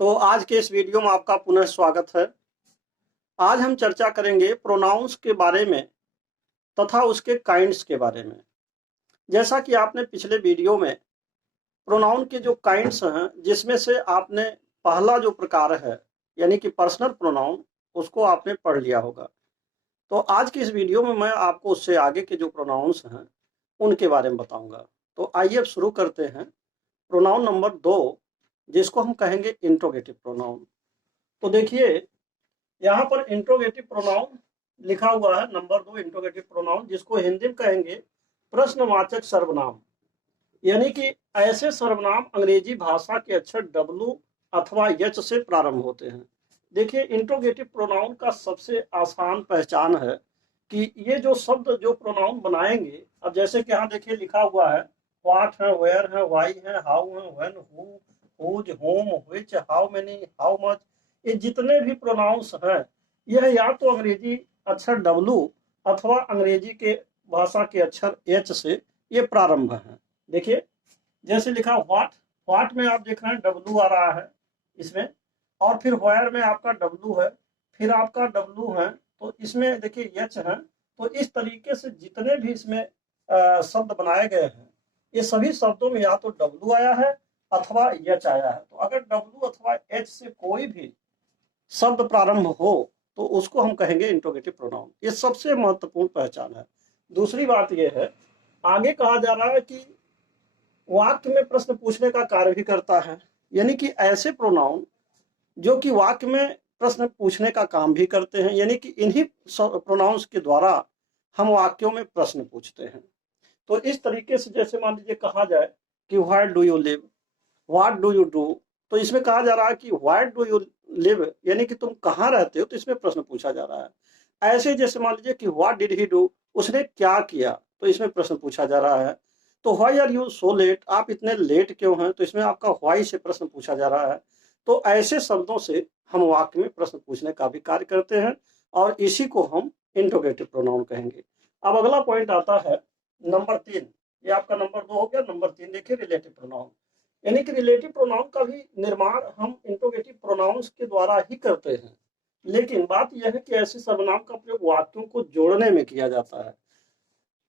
तो आज के इस वीडियो में आपका पुनः स्वागत है। आज हम चर्चा करेंगे प्रोनाउंस के बारे में तथा उसके काइंड्स के बारे में। जैसा कि आपने पिछले वीडियो में प्रोनाउन के जो काइंड्स हैं, जिसमें से आपने पहला जो प्रकार है यानी कि पर्सनल प्रोनाउन, उसको आपने पढ़ लिया होगा। तो आज की इस वीडियो में मैं आपको उससे आगे के जो प्रोनाउंस हैं उनके बारे में बताऊंगा। तो आइए अब शुरू करते हैं। प्रोनाउन नंबर 2, जिसको हम कहेंगे इंट्रोगेटिव प्रोनाउन। तो देखिए, यहाँ पर इंट्रोगेटिव प्रोनाउन लिखा हुआ है नंबर 2 इंट्रोगेटिव प्रोनाउन, जिसको हिंदी में कहेंगे प्रश्नवाचक सर्वनाम। यानी कि ऐसे सर्वनाम अंग्रेजी भाषा के अक्षर डब्ल्यू अथवा एच से प्रारंभ होते हैं। देखिए, इंट्रोगेटिव प्रोनाउन का सबसे आसान पहचान है कि ये जो शब्द जो प्रोनाउन बनाएंगे, अब जैसे कि यहाँ देखिए लिखा हुआ है व्हाट है, वेयर है, व्हाई है, हाउ है, when, who, whose, whom, which, how many, how much, ये जितने भी प्रोनाउंस हैं, यह या तो अंग्रेजी अक्षर डब्ल्यू अथवा अंग्रेजी के भाषा के अक्षर एच से ये प्रारंभ है। देखिए, जैसे लिखा व्हाट, व्हाट में आप देख रहे हैं डब्ल्यू आ रहा है इसमें, और फिर वायर में आपका डब्ल्यू है, फिर आपका डब्ल्यू है, तो इसमें देखिए एच है। तो इस तरीके से जितने भी इसमें शब्द बनाए गए हैं, ये सभी शब्दों में या तो डब्ल्यू आया है अथवा एच आया है। तो अगर डब्ल्यू अथवा एच से कोई भी शब्द प्रारंभ हो तो उसको हम कहेंगे इंट्रोगेटिव प्रोनाउन। ये सबसे महत्वपूर्ण पहचान है। दूसरी बात यह है, आगे कहा जा रहा है कि वाक्य में प्रश्न पूछने का कार्य भी करता है। यानी कि ऐसे प्रोनाउन जो कि वाक्य में प्रश्न पूछने का काम भी करते हैं, यानी कि इन्हीं प्रोनाउंस के द्वारा हम वाक्यों में प्रश्न पूछते हैं। तो इस तरीके से जैसे मान लीजिए कहा जाए कि where do you live, what do you do, तो इसमें कहा जा रहा है कि व्हेयर डू यू लिव, यानी कि तुम कहाँ रहते हो, तो इसमें प्रश्न पूछा जा रहा है। ऐसे जैसे मान लीजिए कि व्हाट डिड ही डू, उसने क्या किया, तो इसमें प्रश्न पूछा जा रहा है। तो why are you so late, आप इतने लेट क्यों हैं, तो इसमें आपका व्हाई से प्रश्न पूछा जा रहा है। तो ऐसे शब्दों से हम वाक्य में प्रश्न पूछने का भी कार्य करते हैं, और इसी को हम इंट्रोगेटिव प्रोनाउन कहेंगे। अब अगला पॉइंट आता है नंबर 3। ये आपका नंबर 2 हो गया। नंबर 3 देखिए रिलेटिव प्रोनाउन। यानी कि रिलेटिव प्रोनाउन का भी निर्माण हम इंट्रोगेटिव प्रोनाउंस के द्वारा ही करते हैं, लेकिन बात यह है कि ऐसे सर्वनाम का प्रयोग वाक्यों को जोड़ने में किया जाता है।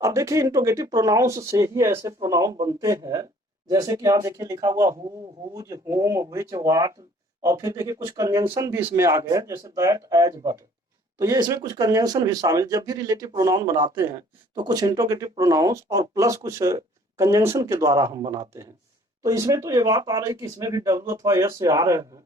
अब देखिए, इंट्रोगेटिव प्रोनाउंस से ही ऐसे प्रोनाउन बनते हैं, जैसे कि यहाँ देखिए लिखा हुआ who, whose, whom, which, what, और फिर देखिए कुछ कंजंक्शन भी इसमें आ गए हैं, जैसे दैट, एज, बट। तो ये इसमें कुछ कंजंक्शन भी शामिल। जब भी रिलेटिव प्रोनाउन बनाते हैं तो कुछ इंट्रोगेटिव प्रोनाउंस और प्लस कुछ कंजंक्शन के द्वारा हम बनाते हैं। तो इसमें तो ये बात आ रही कि इसमें भी डब्ल्यू अथवा एस से आ रहे हैं।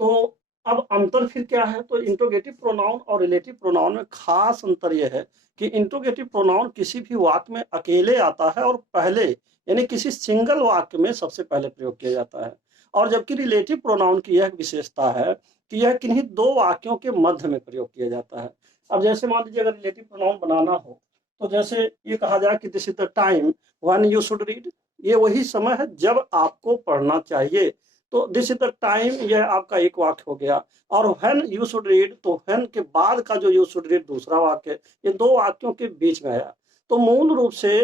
तो अब अंतर फिर क्या है, तो इंट्रोगेटिव प्रोनाउन और रिलेटिव प्रोनाउन में खास अंतर यह है कि इंट्रोगेटिव प्रोनाउन किसी भी वाक्य में अकेले आता है और पहले, यानी किसी सिंगल वाक्य में सबसे पहले प्रयोग किया जाता है। और जबकि रिलेटिव प्रोनाउन की यह विशेषता है कि यह किन्हीं दो वाक्यों के मध्य में प्रयोग किया जाता है। अब जैसे मान लीजिए अगर रिलेटिव प्रोनाउन बनाना हो, तो जैसे ये कहा जाए कि this is the time when you should read, ये वही समय है जब आपको पढ़ना चाहिए। तो दिस इज द टाइम, यह आपका एक वाक्य हो गया। और व्हेन यू शुड रीड, तो व्हेन के बाद का जो यू शुड रीड दूसरा वाक्य, ये दो वाक्यों के बीच में आया। तो मूल रूप से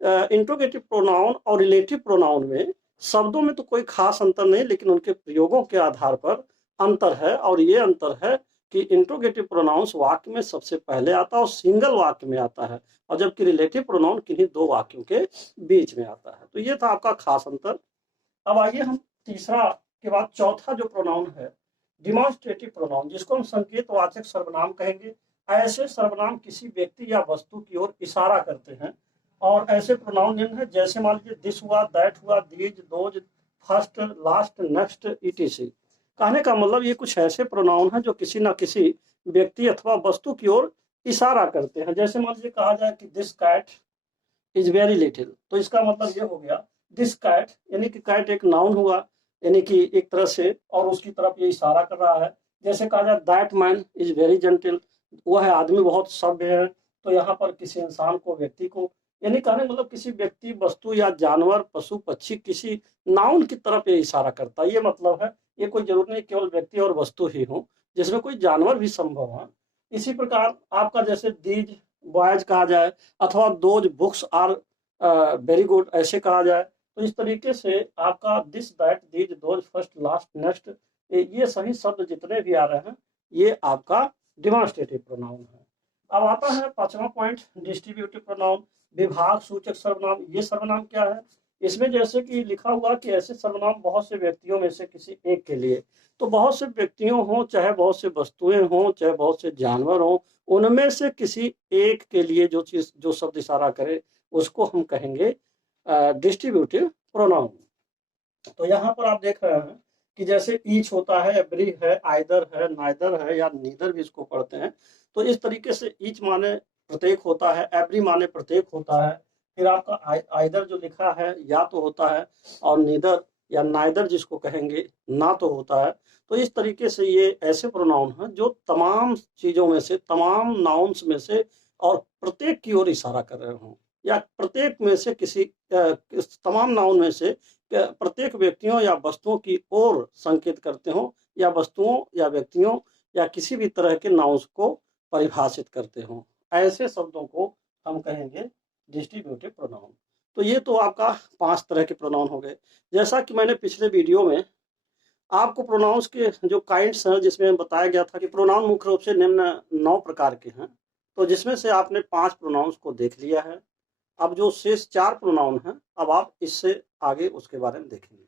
इंट्रोगेटिव प्रोनाउन और रिलेटिव प्रोनाउन में शब्दों में तो कोई खास अंतर नहीं, लेकिन उनके प्रयोगों के आधार पर अंतर है। और ये अंतर है कि इंट्रोगेटिव प्रोनाउंस वाक्य में सबसे पहले आता है और सिंगल वाक्य में आता है, और जबकि रिलेटिव प्रोनाउन किन्हीं दो वाक्यों के बीच में आता है। तो ये था आपका खास अंतर। अब आइए हम तीसरा के बाद चौथा जो प्रोनाउन है, डिमॉन्स्ट्रेटिव प्रोनाउन, जिसको हम संकेतवाचक सर्वनाम कहेंगे। ऐसे सर्वनाम किसी व्यक्ति या वस्तु की ओर इशारा करते हैं, और ऐसे प्रोनाउन निम्न है। जैसे मान लीजिए दिस हुआ, दैट हुआ, these, those, first, last, next, etc. कहने का मतलब ये कुछ ऐसे प्रोनाउन हैं जो किसी ना किसी व्यक्ति अथवा वस्तु की ओर इशारा करते हैं। जैसे मान लीजिए कहा जाए कि this cat is very little, तो इसका मतलब ये हो गया दिस कैट, यानी कि कैट एक नाउन हुआ, यानी कि एक तरह से, और उसकी तरफ ये इशारा कर रहा है। जैसे कहा जाए that man is very gentle, वह आदमी बहुत सभ्य है, तो यहाँ पर किसी इंसान को, व्यक्ति को, यानी कहने मतलब किसी व्यक्ति, वस्तु या जानवर, पशु, पक्षी, किसी नाउन की तरफ ये इशारा करता है। ये मतलब है, ये कोई जरूर नहीं केवल व्यक्ति और वस्तु ही हो, जिसमें कोई जानवर भी संभव है। इसी प्रकार आपका जैसे दीज बॉयज कहा जाए, अथवा those books are very good ऐसे कहा जाए। तो इस तरीके से आपका this, that, these, those, first, last, next, ये सभी शब्द जितने भी आ रहे हैं ये आपका डिमॉन्स्ट्रेटिव प्रोनाउन है। अब आता है पांचवा पॉइंट, डिस्ट्रीब्यूटिव प्रोनाउन, विभाग सूचक सर्वनाम। ये सर्वनाम क्या है? इसमें जैसे कि लिखा हुआ कि ऐसे सर्वनाम बहुत से व्यक्तियों में से किसी एक के लिए, तो बहुत से व्यक्तियों हों, चाहे बहुत से वस्तुएं हों, चाहे बहुत से जानवर हों, उनमें से किसी एक के लिए जो चीज, जो शब्द इशारा करे उसको हम कहेंगे डिस्ट्रीब्यूटिव प्रोनाउन। तो यहाँ पर आप देख रहे हैं कि जैसे ईच होता है, एवरी है, आइदर है, नाइदर है, या नीदर भी इसको पढ़ते हैं। तो इस तरीके से ईच माने प्रत्येक होता है, एवरी माने प्रत्येक होता है, फिर आपका आइदर जो लिखा है या तो होता है, और नीदर या नाइदर जिसको कहेंगे ना तो होता है। तो इस तरीके से ये ऐसे प्रोनाउन हैं जो तमाम चीजों में से, तमाम नाउन्स में से और प्रत्येक की ओर इशारा कर रहे हों, या प्रत्येक में से किसी तमाम नाउन में से प्रत्येक व्यक्तियों या वस्तुओं की ओर संकेत करते हो, या वस्तुओं या व्यक्तियों या किसी भी तरह के नाउन्स को परिभाषित करते हो, ऐसे शब्दों को हम कहेंगे डिस्ट्रीब्यूटिव प्रोनाउन। तो ये तो आपका 5 तरह के प्रोनाउन हो गए। जैसा कि मैंने पिछले वीडियो में आपको प्रोनाउंस के जो काइंड्स हैं, जिसमें बताया गया था कि प्रोनाउन मुख्य रूप से निम्न 9 प्रकार के हैं, तो जिसमें से आपने 5 प्रोनाउंस को देख लिया है। अब जो शेष 4 प्रोनाउन हैं, अब आप इससे आगे उसके बारे में देखेंगे।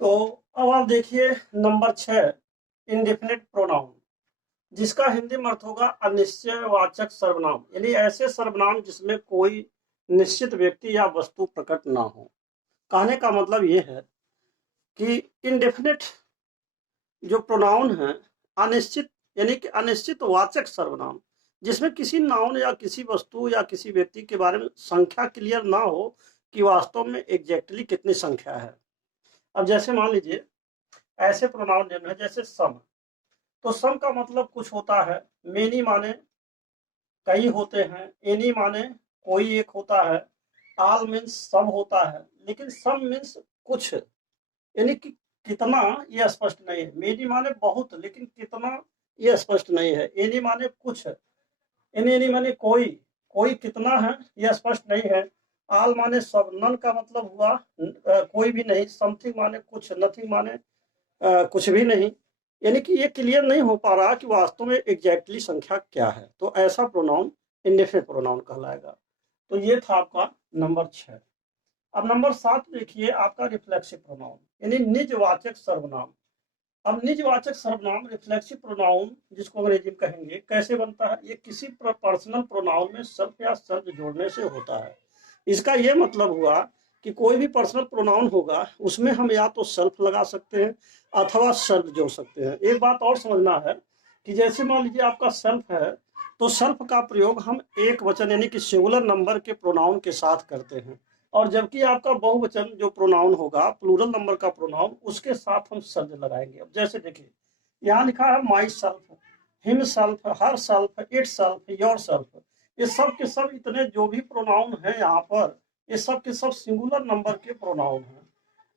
तो अब आप देखिए नंबर 6, इंडेफिनिट प्रोनाउन, जिसका हिंदी में अर्थ होगा अनिश्चयवाचक सर्वनाम, यानी ऐसे सर्वनाम जिसमें कोई निश्चित व्यक्ति या वस्तु प्रकट ना हो। कहने का मतलब ये है कि इंडेफिनिट जो प्रोनाउन है, अनिश्चित, यानी कि अनिश्चित वाचक सर्वनाम, जिसमें किसी नाउन या किसी वस्तु या किसी व्यक्ति के बारे में संख्या क्लियर ना हो कि वास्तव में एग्जैक्टली कितनी संख्या है। अब जैसे मान लीजिए ऐसे प्रोनाउन निम्न है, जैसे सम। तो सम का मतलब कुछ होता है, मेनी माने कई होते हैं, एनी माने कोई एक होता है, ऑल मीन्स सब होता है, लेकिन सम मीन्स कुछ, यानी कि कितना ये स्पष्ट नहीं है। मेनी माने बहुत, लेकिन कितना ये स्पष्ट नहीं है। एनी माने कुछ, एनी माने कोई, कोई कितना है यह स्पष्ट नहीं है। आल माने सब, नन का मतलब हुआ कोई भी नहीं। समथिंग माने कुछ, नथिंग माने कुछ भी नहीं, यानी कि ये क्लियर नहीं हो पा रहा कि वास्तव में एग्जैक्टली संख्या क्या है। तो ऐसा प्रोनाउन इंडेफिनिट प्रोनाउन कहलाएगा। तो ये था आपका नंबर 6। अब नंबर 7 देखिए, आपका रिफ्लेक्सिव प्रोनाउन, यानी निजवाचक सर्वनाम। अब निजवाचक सर्वनाम रिफ्लेक्सिव प्रोनाउन, जिसको अंग्रेजी में कहेंगे, कैसे बनता है? ये किसी पर्सनल प्रोनाउन में सेल्फ या सर्व जोड़ने से होता है। इसका ये मतलब हुआ कि कोई भी पर्सनल प्रोनाउन होगा, उसमें हम या तो सेल्फ लगा सकते हैं अथवा सर्व जोड़ सकते हैं। एक बात और समझना है कि जैसे मान लीजिए आपका सेल्फ है, तो सेल्फ का प्रयोग हम एक वचन यानी कि सिंगुलर नंबर के प्रोनाउन के साथ करते हैं, और जबकि आपका बहुवचन जो प्रोनाउन होगा, प्लूरल नंबर का प्रोनाउन, उसके साथ हम सर्व लगाएंगे। अब जैसे देखिए यहाँ लिखा है my self, him self, her self, it self, your self. ये सब के सब इतने जो भी प्रोनाउन है यहाँ पर, ये सब के सब सिंगुलर नंबर के प्रोनाउन हैं।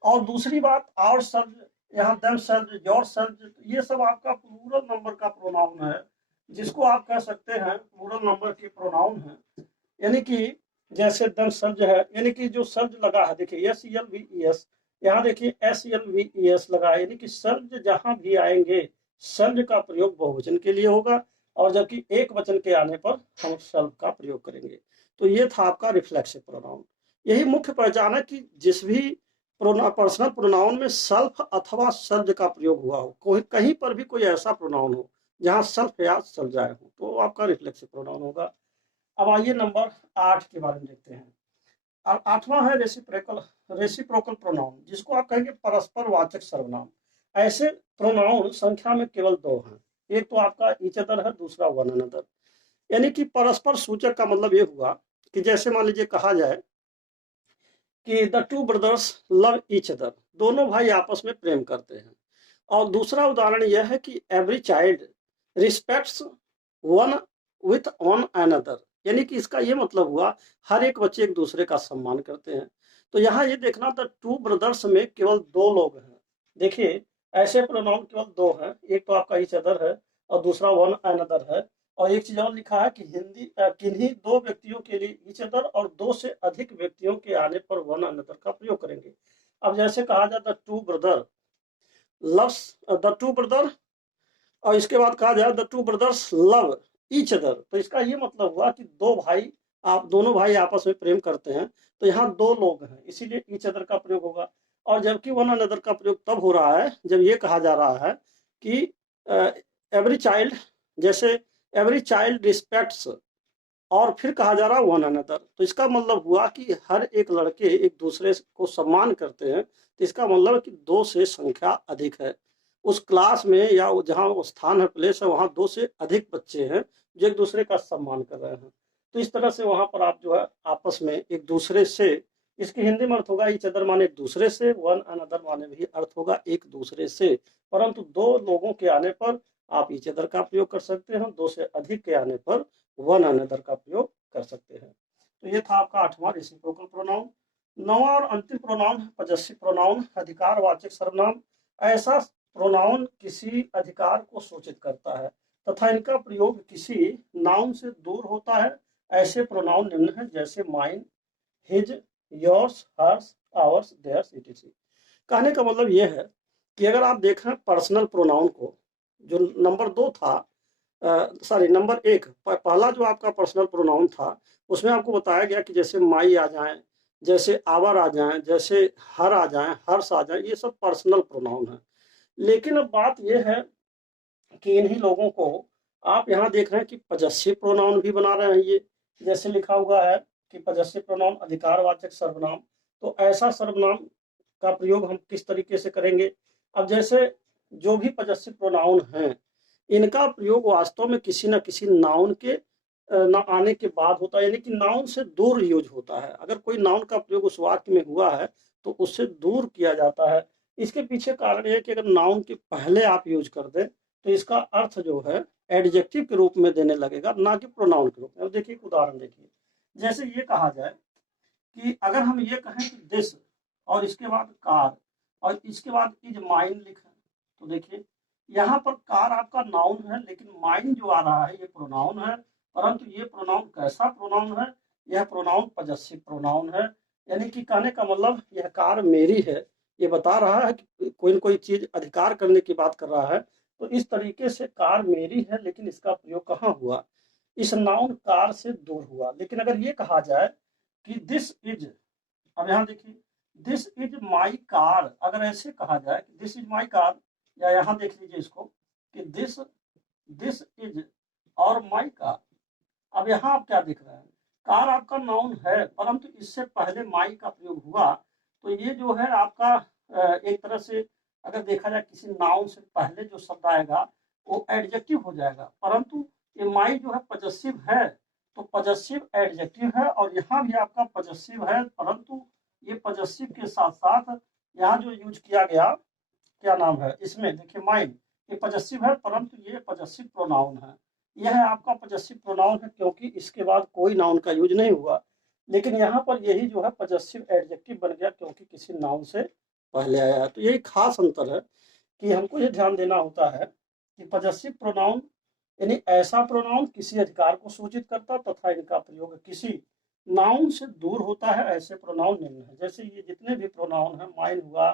और दूसरी बात, आवर सेल्फ, यहाँ देम सेल्फ, योर सेल्फ, ये सब आपका प्लूरल नंबर का प्रोनाउन है, जिसको आप कह सकते हैं प्लूरल नंबर के प्रोनाउन है। यानी कि जैसे दम शब्द है, यानी कि जो शब्द लगा है, देखिए S L V E S, यहाँ देखिए S L V E S लगा है, यानी कि शब्द जहां भी आएंगे शब्द का प्रयोग बहुवचन के लिए होगा, और जबकि एक वचन के आने पर हम शब्द का प्रयोग करेंगे। तो ये था आपका रिफ्लेक्सिव प्रोनाउन। यही मुख्य पहचान है कि जिस भी पर्सनल प्रोनाउन में सेल्फ अथवा शब्द का प्रयोग हुआ हो, कोई कहीं पर भी कोई ऐसा प्रोनाउन हो जहां सेल्फ या शब्द आए हो, तो आपका रिफ्लेक्सिव प्रोनाउन होगा। अब आइए नंबर 8 के बारे में देखते हैं। और 8वां है रेसिप्रोकल प्रोनाउन, जिसको आप कहेंगे परस्पर वाचक सर्वनाम। ऐसे प्रोनाउन संख्या में केवल 2 हैं। एक तो आपका ईच अदर है, दूसरा वन अनदर। यानी कि परस्पर सूचक का मतलब ये हुआ कि जैसे मान लीजिए कहा जाए कि the two brothers love each other, दोनों भाई आपस में प्रेम करते हैं। और दूसरा उदाहरण यह है कि every child respects one with on another, यानी कि इसका ये मतलब हुआ हर एक बच्चे एक दूसरे का सम्मान करते हैं। तो यहाँ ये देखना था, टू ब्रदर्स में केवल 2 लोग हैं। देखिए ऐसे प्रोनाउन केवल 2 हैं, एक तो आपका ईच अदर है और दूसरा वन अनदर है। और एक चीज और लिखा है कि किन्हीं दो व्यक्तियों के लिए ईच अदर और दो से अधिक व्यक्तियों के आने पर वन अनदर का प्रयोग करेंगे। अब जैसे कहा जाता two brother loves the two brother, और इसके बाद कहा जाए the two brothers love each other, तो इसका ये मतलब हुआ कि दो भाई, आप दोनों भाई आपस में प्रेम करते हैं, तो यहाँ दो लोग हैं इसीलिए ईच अदर का प्रयोग होगा। और जबकि वन अनदर का प्रयोग तब हो रहा है जब ये कहा जा रहा है कि एवरी चाइल्ड, जैसे एवरी चाइल्ड रिस्पेक्ट्स, और फिर कहा जा रहा है वन अनदर, तो इसका मतलब हुआ कि हर एक लड़के एक दूसरे को सम्मान करते हैं, तो इसका मतलब है कि दो से संख्या अधिक है उस क्लास में या जहाँ वो स्थान है, प्लेस है, वहाँ दो से अधिक बच्चे हैं जो एक दूसरे का सम्मान कर रहे हैं। तो इस तरह से वहां पर आप जो है आपस में एक दूसरे से, इसके हिंदी में अर्थ होगा ईच अदर माने एक दूसरे से, वन अनदर माने भी अर्थ होगा एक दूसरे से, परंतु दो लोगों के आने पर आप ईच अदर का प्रयोग कर सकते हैं, दो से अधिक के आने पर वन अनदर का प्रयोग कर सकते हैं। तो ये था आपका 8वां रेसिप्रोकल प्रोनाउन। 9वां और अंतिम प्रोनाउन पजेसिव प्रोनाउन, अधिकारवाचक सर्वनाम। ऐसा प्रोनाउन किसी अधिकार को सूचित करता है तथा इनका प्रयोग किसी नाउन से दूर होता है। ऐसे प्रोनाउन निम्न है जैसे mine, his, yours, hers, ours, theirs, etc. कहने का मतलब यह है कि अगर आप देखें पर्सनल प्रोनाउन को, जो नंबर 2 था, सॉरी नंबर 1, पहला जो आपका पर्सनल प्रोनाउन था उसमें आपको बताया गया कि जैसे माई आ जाए, जैसे आवर आ जाए, जैसे हर आ जाए, हर्ष आ जाए, ये सब पर्सनल प्रोनाउन है। लेकिन अब बात यह है कि इन्हीं लोगों को आप यहाँ देख रहे हैं कि पजेसिव प्रोनाउन भी बना रहे हैं। ये जैसे लिखा हुआ है कि पजेसिव प्रोनाउन अधिकारवाचक सर्वनाम, तो ऐसा सर्वनाम का प्रयोग हम किस तरीके से करेंगे। अब जैसे जो भी पजेसिव प्रोनाउन हैं इनका प्रयोग वास्तव में किसी न किसी नाउन के न आने के बाद होता है, यानी कि नाउन से दूर यूज होता है। अगर कोई नाउन का प्रयोग उस वाक्य में हुआ है तो उससे दूर किया जाता है। इसके पीछे कारण यह है कि अगर नाउन के पहले आप यूज कर दें तो इसका अर्थ जो है एडजेक्टिव के रूप में देने लगेगा, ना कि प्रोनाउन के रूप में। अब देखिए एक उदाहरण देखिए, जैसे ये कहा जाए कि अगर हम ये कहें कि दिस और इसके बाद कार और इसके बाद इज माइन लिखें, तो देखिए यहाँ पर कार आपका नाउन है लेकिन माइन जो आ रहा है ये प्रोनाउन है, परंतु ये प्रोनाउन कैसा प्रोनाउन है, यह प्रोनाउन पजेसिव प्रोनाउन है। यानी कि कहने का मतलब यह कार मेरी है, ये बता रहा है कि कोई न कोई चीज अधिकार करने की बात कर रहा है। तो इस तरीके से कार मेरी है, लेकिन इसका प्रयोग कहाँ हुआ, इस नाउन कार से दूर हुआ। लेकिन अगर ये कहा जाए कि दिस इज, अब यहाँ देखिए दिस इज माई कार, अगर ऐसे कहा जाए कि दिस इज माई कार, या यहाँ देख लीजिए इसको कि दिस दिस इज और माई कार। अब यहाँ आप क्या देख रहे हैं, कार आपका नाउन है परंतु इससे पहले माई का प्रयोग हुआ, तो ये जो है आपका एक तरह से अगर देखा जाए किसी नाउन से पहले जो शब्द आएगा वो एडजेक्टिव हो जाएगा, परंतु ये माई जो है पजेसिव है, तो पजेसिव एडजेक्टिव है और यहाँ भी आपका पजेसिव है, परंतु ये पजेसिव के साथ साथ यहाँ जो यूज किया गया क्या नाम है इसमें देखिए माइन, ये पजेसिव है परंतु ये पजेसिव प्रोनाउन है। यह आपका पजेसिव प्रोनाउन है क्योंकि इसके बाद कोई नाउन का यूज नहीं हुआ, लेकिन यहाँ पर यही जो है पजेसिव एडजेक्टिव बन गया क्योंकि किसी नाउन से पहले आया है। तो यही खास अंतर है कि हमको ये ध्यान देना होता है कि पजेसिव प्रोनाउन यानी ऐसा प्रोनाउन किसी अधिकार को सूचित करता तथा इनका प्रयोग किसी नाउन से दूर होता है। ऐसे प्रोनाउन निम्न है, जैसे ये जितने भी प्रोनाउन है, माइन हुआ,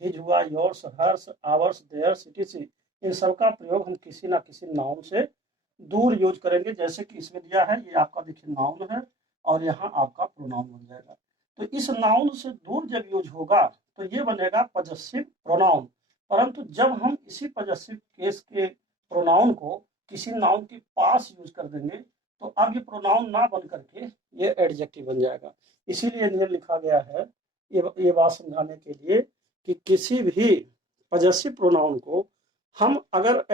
हिज हुआ, yours, hers, ours, theirs, etc, इन सब का प्रयोग हम किसी ना किसी नाउन से दूर यूज करेंगे। जैसे कि इसमें दिया है ये आपका देखिए नाउन है और यहाँ आपका प्रोनाउन बन जाएगा। तो इस नाउन से दूर जब यूज होगा तो ये बनेगा पजेसिव प्रोनाउन, परंतु जब हम इसी पजेसिव केस के प्रोनाउन को किसी नाउन के पास यूज कर देंगे तो अब ये प्रोनाउन ना बन करके ये एडजेक्टिव बन जाएगा। इसीलिए नियम लिखा गया है ये बात समझाने के लिए कि किसी भी पजेसिव प्रोनाउन को हम अगर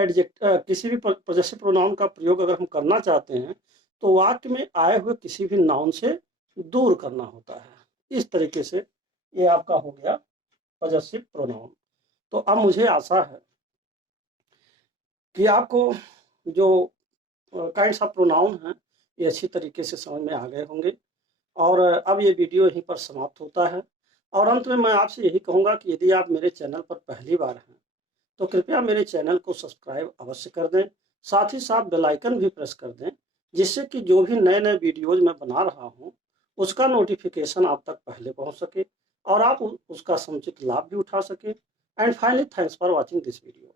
किसी भी पजेसिव प्रोनाउन का प्रयोग अगर हम करना चाहते हैं तो वाक्य में आए हुए किसी भी नाउन से दूर करना होता है। इस तरीके से ये आपका हो गया पजेसिव प्रोनाउन। तो अब मुझे आशा है कि आपको जो काइंड्स ऑफ प्रोनाउन हैं ये अच्छी तरीके से समझ में आ गए होंगे। और अब ये वीडियो यहीं पर समाप्त होता है। और अंत में मैं आपसे यही कहूँगा कि यदि आप मेरे चैनल पर पहली बार हैं तो कृपया मेरे चैनल को सब्सक्राइब अवश्य कर दें, साथ ही साथ बेल आइकन भी प्रेस कर दें, जिससे कि जो भी नए नए वीडियोज मैं बना रहा हूं उसका नोटिफिकेशन आप तक पहले पहुंच सके और आप उसका समुचित लाभ भी उठा सके। And finally, thanks for watching this video.